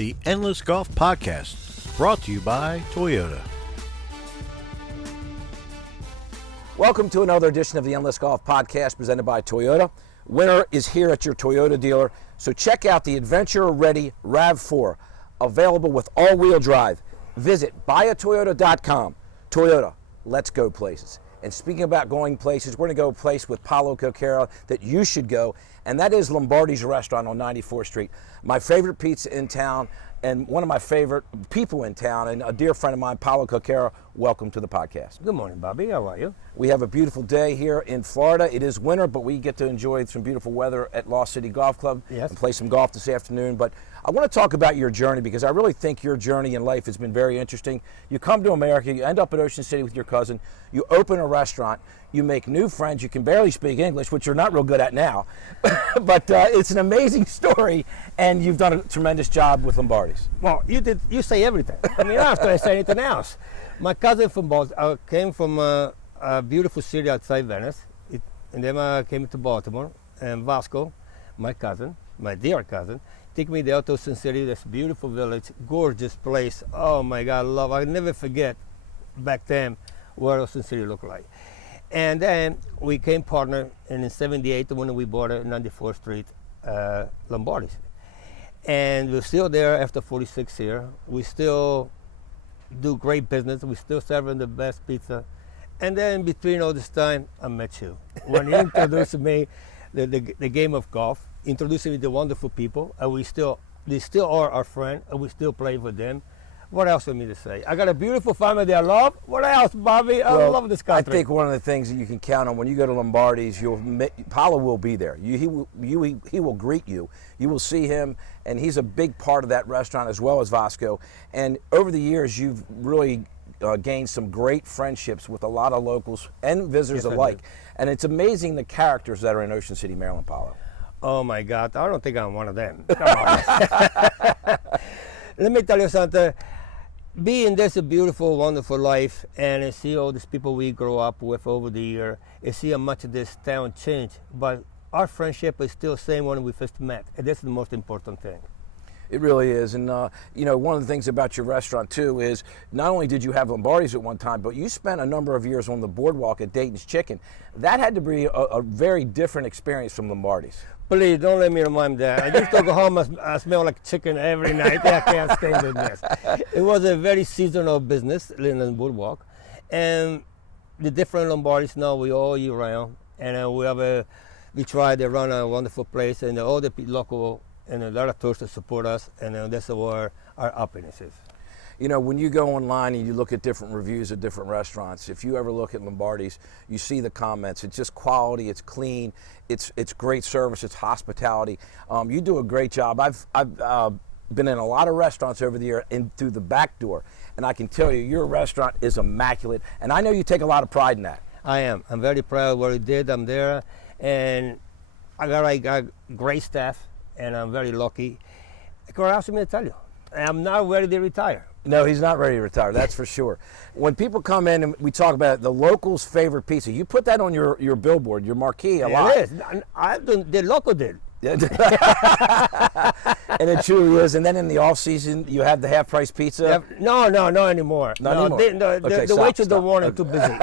The Endless Golf Podcast, brought to you by Toyota. Welcome to another edition of the Endless Golf Podcast presented by Toyota. Winter is here at your Toyota dealer, so check out the Adventure Ready RAV4, available with all-wheel drive. Visit buyatoyota.com. Toyota, let's go places. And speaking about going places, we're going to go a place with Paolo Calcarra that you should go, and that is Lombardi's Restaurant on 94th Street. My favorite pizza in town, and one of my favorite people in town, and a dear friend of mine, Paolo Calcarra. Welcome to the podcast. Good morning, Bobby. How are you? We have a beautiful day here in Florida. It is winter, but we get to enjoy some beautiful weather at Lost City Golf Club and play some golf this afternoon. But I want to talk about your journey because I really think your journey in life has been very interesting. You come to America, you end up at Ocean City with your cousin, you open a restaurant, you make new friends, you can barely speak English, which you're not real good at now, but it's an amazing story, and you've done a tremendous job with Lombardi's. Well, you say everything. I mean, I don't have to say anything else. My cousin came from a beautiful city outside Venice, and then I came to Baltimore, and Vasco, my cousin, my dear cousin, took me there to Ocean City, this beautiful village, gorgeous place. Oh my God, I'll never forget back then what Ocean City looked like. And then we came partner, and in '78 when we bought it 94th Street, Lombardi's. And we're still there after 46 years. We still do great business. We're still serving the best pizza. And then between all this time, I met you. When you introduced me the game of golf, introducing me to wonderful people, and they still are our friend, and we still play with them. What else do you need to say? I got a beautiful family that I love. What else, Bobby? I love this country. I think one of the things that you can count on when you go to Lombardi's, Paolo will be there. He will greet you. You will see him, and he's a big part of that restaurant as well as Vasco. And over the years, you've really gained some great friendships with a lot of locals and visitors alike. And it's amazing the characters that are in Ocean City, Maryland, Paolo. Oh my God, I don't think I'm one of them. Come on. Let me tell you something. Being this a beautiful, wonderful life, and see all these people we grow up with over the year, and see how much of this town changed. But our friendship is still the same when we first met, and that's the most important thing. It really is. And, you know, one of the things about your restaurant, too, is not only did you have Lombardi's at one time, but you spent a number of years on the boardwalk at Dayton's Chicken. That had to be a very different experience from Lombardi's. Please, don't let me remind that. I used to go home, I smell like chicken every night. I can't stand with this. It was a very seasonal business, living on the boardwalk. And the different Lombardi's now, we all year round. And we try to run a wonderful place, and all the local and a lot of tourists support us, and that's where our happiness is. You know, when you go online and you look at different reviews of different restaurants, if you ever look at Lombardi's, you see the comments. It's just quality, it's clean, it's great service, it's hospitality. You do a great job. I've been in a lot of restaurants over the year and through the back door, and I can tell you, your restaurant is immaculate, and I know you take a lot of pride in that. I am. I'm very proud of what I did. I'm there, and I got great staff, and I'm very lucky. Quite asked me to tell you, I'm not ready to retire. No, he's not ready to retire, that's for sure. When people come in and we talk about the locals' favorite pizza, you put that on your billboard, your marquee a lot. It is. The local did. And it truly is. And then in the off season, you have the half-price pizza. No anymore. Not anymore. The waiters don't want it, too busy.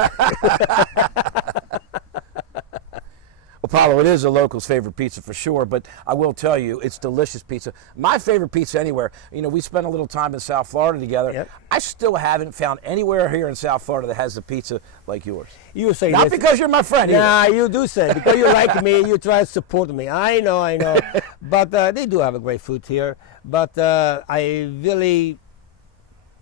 Well, Paolo, it is a local's favorite pizza for sure, but I will tell you, it's delicious pizza. My favorite pizza anywhere, you know, we spent a little time in South Florida together. Yep. I still haven't found anywhere here in South Florida that has a pizza like yours. You say Not this. because you're my friend either. Nah, you do say, because you like me, you try to support me. I know. But they do have a great food here. But I really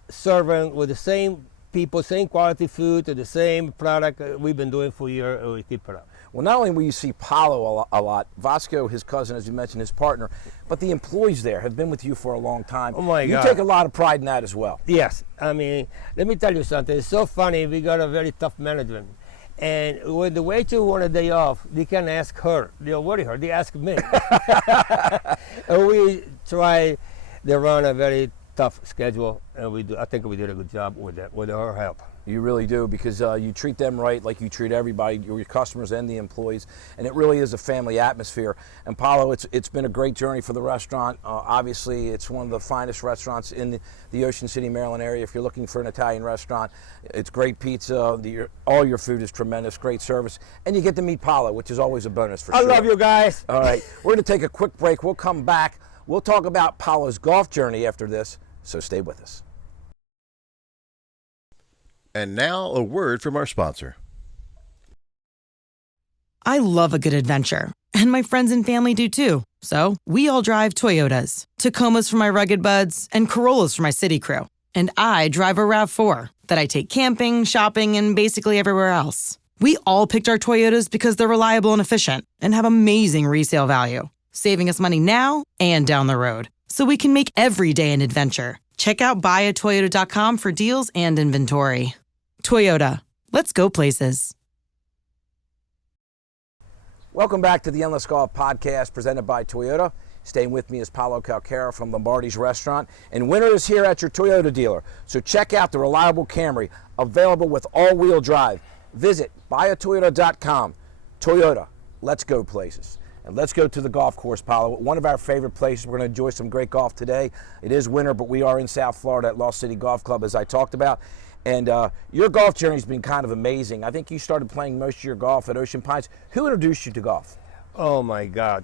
serving with the same people, same quality food, the same product we've been doing for years, we keep it up. Well, not only will you see Paolo a lot, Vasco, his cousin, as you mentioned, his partner, but the employees there have been with you for a long time. Oh, my God. You take a lot of pride in that as well. Yes. I mean, let me tell you something. It's so funny. We got a very tough management. And when the waiter want a day off, they can't ask her. They'll worry her. They ask me. And we try to run a very tough schedule, and I think we did a good job with that, with her help. You really do, because you treat them right like you treat everybody, your customers and the employees, and it really is a family atmosphere. And Paolo, it's been a great journey for the restaurant. Obviously, it's one of the finest restaurants in the Ocean City, Maryland area. If you're looking for an Italian restaurant, it's great pizza. All your food is tremendous, great service, and you get to meet Paolo, which is always a bonus for sure. I love you guys. All right, we're going to take a quick break. We'll come back. We'll talk about Paolo's golf journey after this, so stay with us. And now a word from our sponsor. I love a good adventure, and my friends and family do too. So we all drive Toyotas. Tacomas for my rugged buds and Corollas for my city crew. And I drive a RAV4 that I take camping, shopping, and basically everywhere else. We all picked our Toyotas because they're reliable and efficient and have amazing resale value, saving us money now and down the road, so we can make every day an adventure. Check out buyatoyota.com for deals and inventory. Toyota, let's go places. Welcome back to the Endless Golf Podcast presented by Toyota. Staying with me is Paolo Calcarra from Lombardi's Restaurant. And winter is here at your Toyota dealer. So check out the reliable Camry, available with all-wheel drive. Visit buyatoyota.com. Toyota, let's go places. And let's go to the golf course, Paolo. One of our favorite places. We're going to enjoy some great golf today. It is winter, but we are in South Florida at Lost City Golf Club, as I talked about. And your golf journey has been kind of amazing. I think you started playing most of your golf at Ocean Pines. Who introduced you to golf? Oh my God.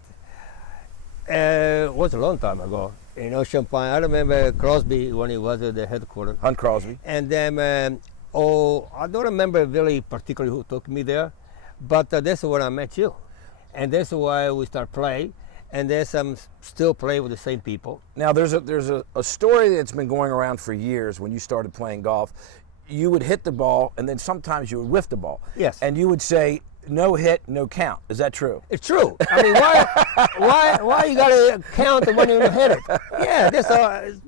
It was a long time ago in Ocean Pines. I remember Crosby when he was at the headquarters. Hunt Crosby. And then, I don't remember really particularly who took me there, but that's where I met you. And that's why we start playing. And there's still play with the same people. Now there's a story that's been going around for years. When you started playing golf, you would hit the ball, and then sometimes you would whiff the ball. Yes. And you would say, no hit, no count. Is that true? It's true. I mean, why you gotta count when you hit it? Yeah, that's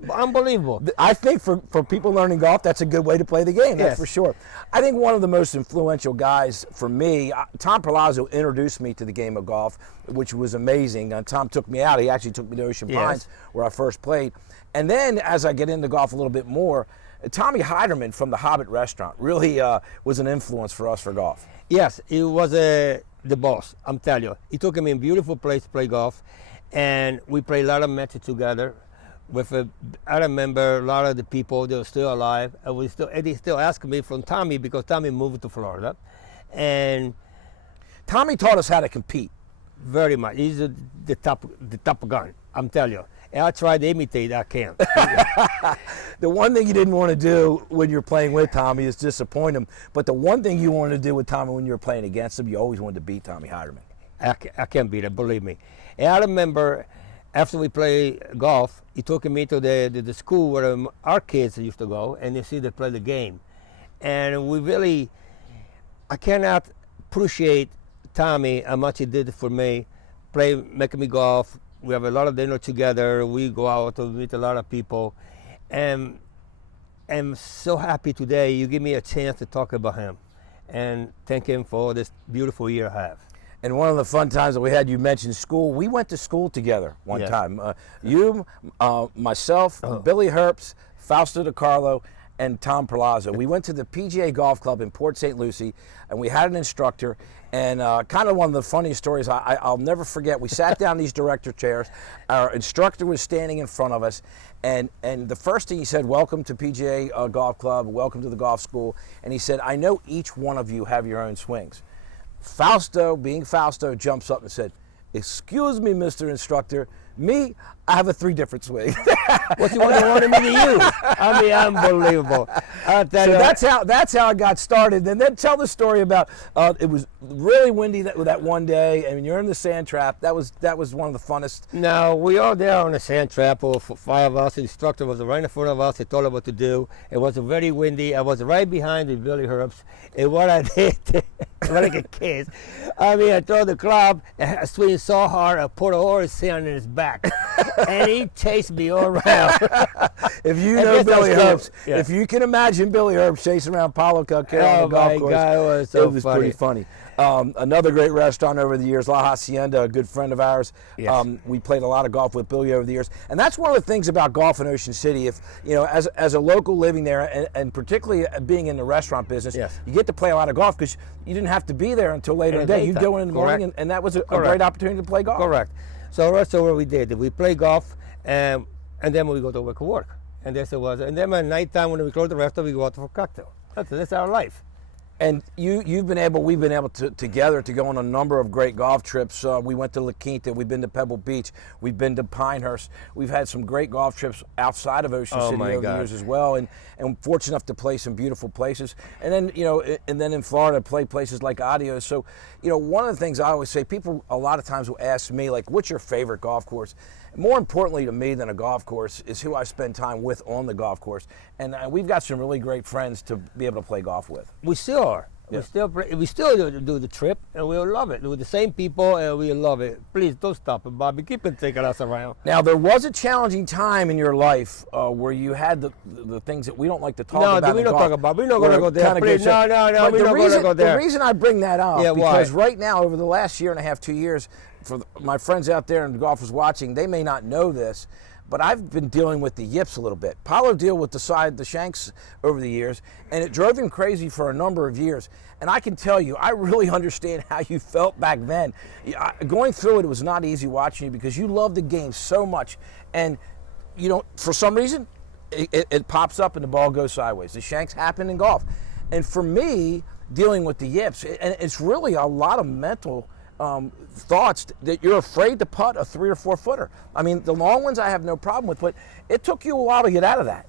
unbelievable. I think for people learning golf, that's a good way to play the game. That's Yes. for sure. I think one of the most influential guys for me, Tom Palazzo, introduced me to the game of golf, which was amazing. Tom took me out. He actually took me to Ocean Pines, where I first played. And then as I get into golf a little bit more, Tommy Heiderman from the Hobbit restaurant really was an influence for us for golf. Yes, he was the boss, I'm telling you. He took me in a beautiful place to play golf, and we played a lot of matches together. I remember a lot of the people, they were still alive, and they still ask me from Tommy, because Tommy moved to Florida. And Tommy taught us how to compete. very much. He's the top gun, I'm telling you. And I tried to imitate, I can't. The one thing you didn't want to do when you're playing with Tommy is disappoint him. But the one thing you wanted to do with Tommy when you were playing against him, you always wanted to beat Tommy Heiderman. I can't beat it, believe me. And I remember after we play golf, he took me to the school where our kids used to go, and you see they play the game. And I cannot appreciate Tommy, how much he did for me, making me golf. We have a lot of dinner together. We go out to meet a lot of people. And I'm so happy today you give me a chance to talk about him and thank him for this beautiful year I have. And one of the fun times that we had, you mentioned school. We went to school together one time. You, myself, Billy Herbst, Fausto DiCarlo, and Tom Palazzo. We went to the PGA Golf Club in Port St. Lucie, and we had an instructor. And kind of one of the funniest stories I'll never forget, we sat down in these director chairs. Our instructor was standing in front of us, and the first thing he said, welcome to PGA Golf Club, welcome to the golf school. And he said, I know each one of you have your own swings. Fausto, being Fausto, jumps up and said, excuse me, Mr. Instructor, me, I have 3 different swings. What you wanted me to use? I mean, unbelievable. So that's how it got started. And then tell the story about it was really windy that one day, and you're in the sand trap. That was one of the funnest. No, we all there on the sand trap, for 5 of us. The instructor was right in front of us. He told us what to do. It was very windy. I was right behind the Billy Herbst. And what I did, like a kid, I mean, I threw the club, and I swing so hard, I put a horse sand in his back. And he chased me all around. If you I know guess Billy that's Herbst, cool. Yeah. if you can imagine Billy Herbst chasing around Paolo Calcarra on the golf course, God, it was pretty funny. Another great restaurant over the years, La Hacienda, a good friend of ours. Yes. We played a lot of golf with Billy over the years, and that's one of the things about golf in Ocean City. If you know, as a local living there, and particularly being in the restaurant business, Yes. you get to play a lot of golf because you didn't have to be there until later in the day. You go in the morning, Correct. and that was a Correct. great opportunity to play golf. Correct. So that's what we did. We play golf, and then we go to work. And that's what it was. And then at nighttime when we close the restaurant, we go out for cocktail. That's our life. And we've been able to together to go on a number of great golf trips. We went to La Quinta, we've been to Pebble Beach, we've been to Pinehurst. We've had some great golf trips outside of Ocean City over the years as well, and fortunate enough to play some beautiful places. And then in Florida, play places like Adios. So, one of the things I always say, people a lot of times will ask me, like, what's your favorite golf course? More importantly to me than a golf course is who I spend time with on the golf course. And we've got some really great friends to be able to play golf with. We still are. Yeah. We still do the trip, and we'll love it. With the same people, and we love it. Please don't stop it, Bobby. Keep on taking us around. Now, there was a challenging time in your life where you had the things that we don't like to talk about. No, we don't talk about. We're not going to go there. Please, no, But we're not going to go there. The reason I bring that up, Yeah, because why? right now, over the last year and a half, 2 years, for my friends out there and golfers watching, they may not know this, but I've been dealing with the yips a little bit. Paolo dealt with the shanks over the years, and it drove him crazy for a number of years. And I can tell you, I really understand how you felt back then. Going through it was not easy watching you because you love the game so much. And, for some reason, it pops up and the ball goes sideways. The shanks happen in golf. And for me, dealing with the yips, and it's really a lot of mental thoughts that you're afraid to putt a 3 or 4 footer. I mean, the long ones I have no problem with, but it took you a while to get out of that.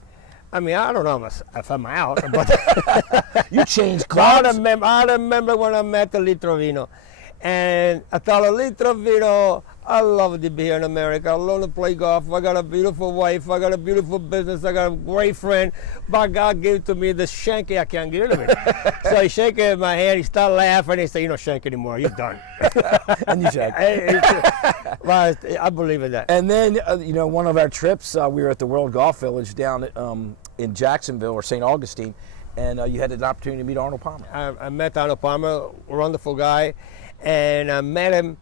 I mean, I don't know if I'm out, but You changed clubs. I remember when I met Lee Trevino, and I told Lee Trevino, I love to be here in America. I love to play golf. I got a beautiful wife. I got a beautiful business. I got a great friend. But God gave to me the shanky. I can't get rid of it. So he shake it in my hand. He started laughing. He said, "You don't shank anymore. You're done." And you shank. Well, I believe in that. And then, one of our trips, we were at the World Golf Village down in Jacksonville or St. Augustine, and you had an opportunity to meet Arnold Palmer. I met Arnold Palmer, wonderful guy, and I met him.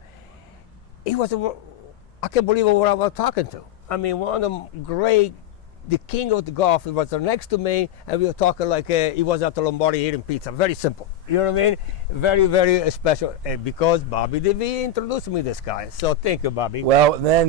He was, I can't believe what I was talking to. I mean, one of them great, the king of the golf. He was next to me, and we were talking like he was at the Lombardi eating pizza. Very simple. You know what I mean? Very, very special. And because Bobby DeVee introduced me this guy. So thank you, Bobby. Well, then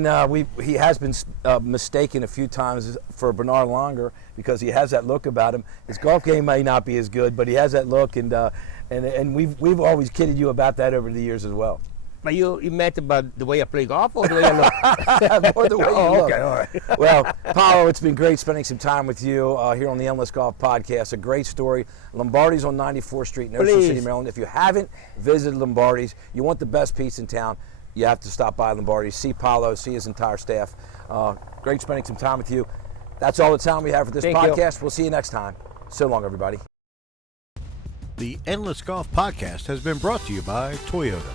he has been mistaken a few times for Bernard Langer because he has that look about him. His golf game may not be as good, but he has that look, and we've always kidded you about that over the years as well. But you meant about the way I play golf or the way I look? More the way you look. Okay, all right. Well, Paolo, it's been great spending some time with you here on the Endless Golf Podcast. A great story. Lombardi's on 94th Street in Ocean City, Maryland. If you haven't visited Lombardi's, you want the best pizza in town, you have to stop by Lombardi's, see Paolo, see his entire staff. Great spending some time with you. That's all the time we have for this podcast. We'll see you next time. So long, everybody. The Endless Golf Podcast has been brought to you by Toyota.